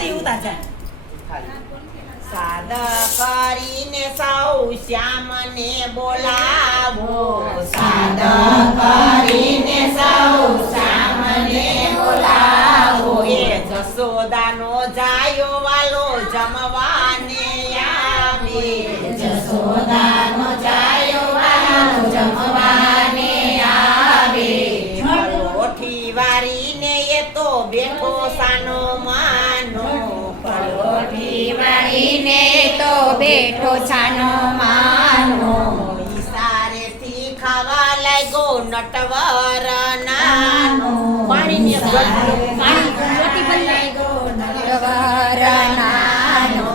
આરતી ઉતાર જા સાદ કરીને સૌ શ્યામને બોલાવો. સાદ વાળીને તો બેઠો છાનો માનો. સારેથી ખાવા લાગ્યો નટવર નાનો. પાણી નટવર નાનો.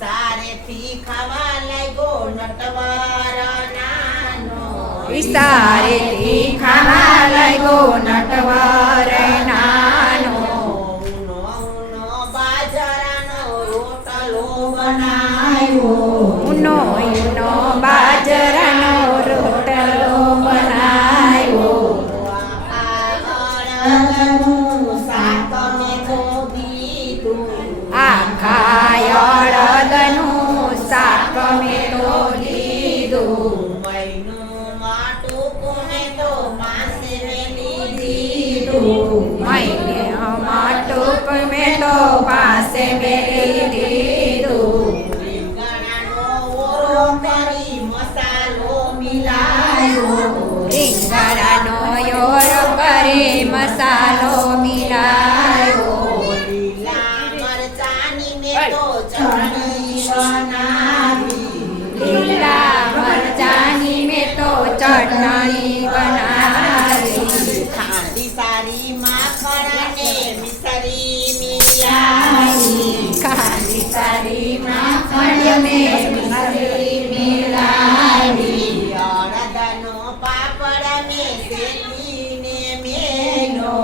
સારેથી ખાવા લાગ્યો નટવર નાનો. વિસ્તારેથી મેં તો પાસે મેલી દીધું રીંગણાનો મસાલો મિલાયો. લીલા મરચાની મેં તો ચટણી બનાવી ખાલી સારી માખણ મેં મિસરી મિલાવી અડદનો પાપડ મેં શેકીને મેલો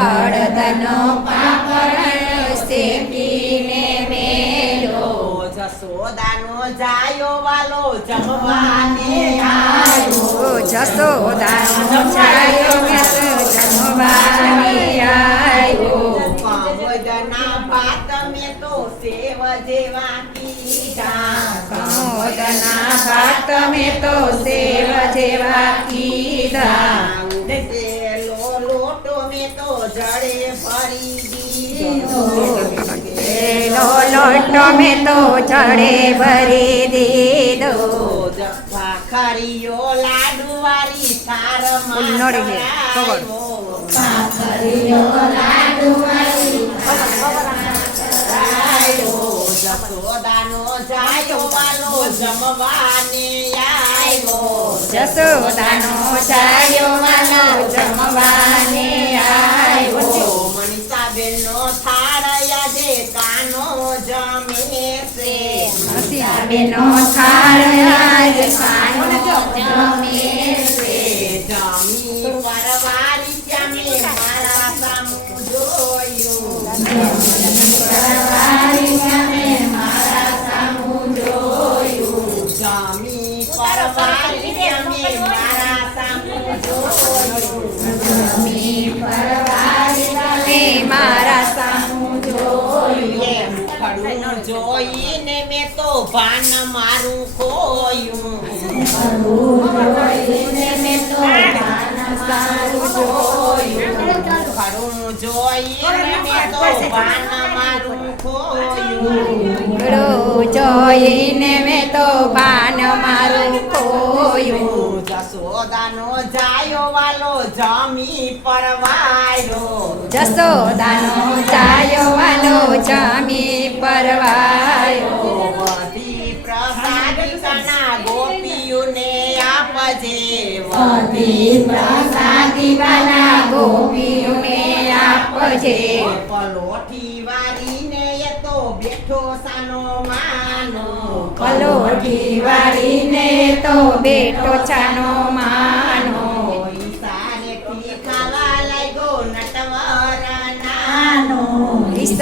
અડદનો પાપડ શેકીને મેલો જસોદાનો જાયો વાલો જમવાને આવ્યો જસોદાનો મેં તો જમવાની આવ્યો જેવા કીધા ભાત તો સેવ જેવા કીધા લોટો મેં તો જડે ભરી દીધો. લોટો મેં તો જડે ભરી દીધો ભાખરીઓ લાડુવારી થાર ઉલ્લોડી લે, ખબર. જસોદાનો જાયો વાલો જમવાને આયો. જસોદાનો જાયો માનો જમવાને આવ્યો મનીષાબેનનો થાળ આજે કાનો જમે છે હસીબેનો થાળ આજ પાનો જમે છે જમી પરવારી ત્યાં મેં મારા સામુ જોયું. જોઈને મેં તો ભાન મારું ખોયું ખરું જોઈને મેં તો ભાન મારું ખોયું જોઈને મેં તો ભાન મારું જસોદાનો જાયો વાલો જમી પરવાયો. જસોદાનો ચાયો વાલો જમી પરવાયો. બધી પ્રસાદિકના ગોપીઓને આપજે. બધી પ્રસાદી ગોપીઓને આપજે. પલોઠી વાળીને એ તો બેઠો સાનો માનો. પલોઠી વાળીને તો બેઠો છાનો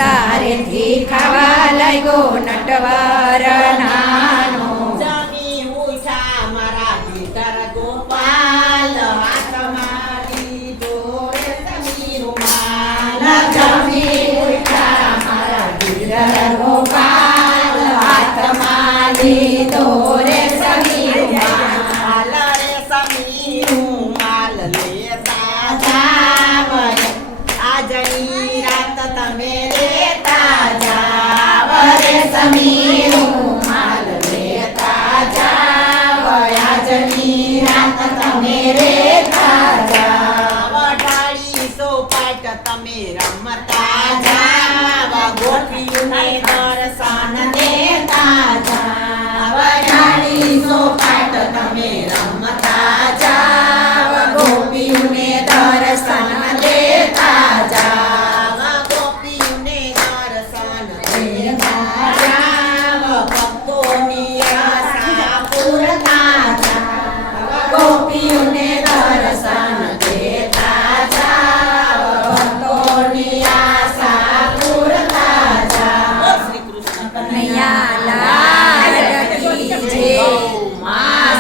સારેથી ખાવા લાગ્યો નટવર નાનો. જમી ઉઠા મારા દીકર ગોપાલ, હાથ મારી ડોળે જમી રૂમાલ. જમી ઉઠા મારા દીકર ગોપાલ, હાથ મારી ડોળે સમી રૂમાલ. રે સમી રૂમાલ લે સાજા સખી રાત તમે રે તાજા વટાળી સો પાટ તમે રમતા જાવા ગોઠિયું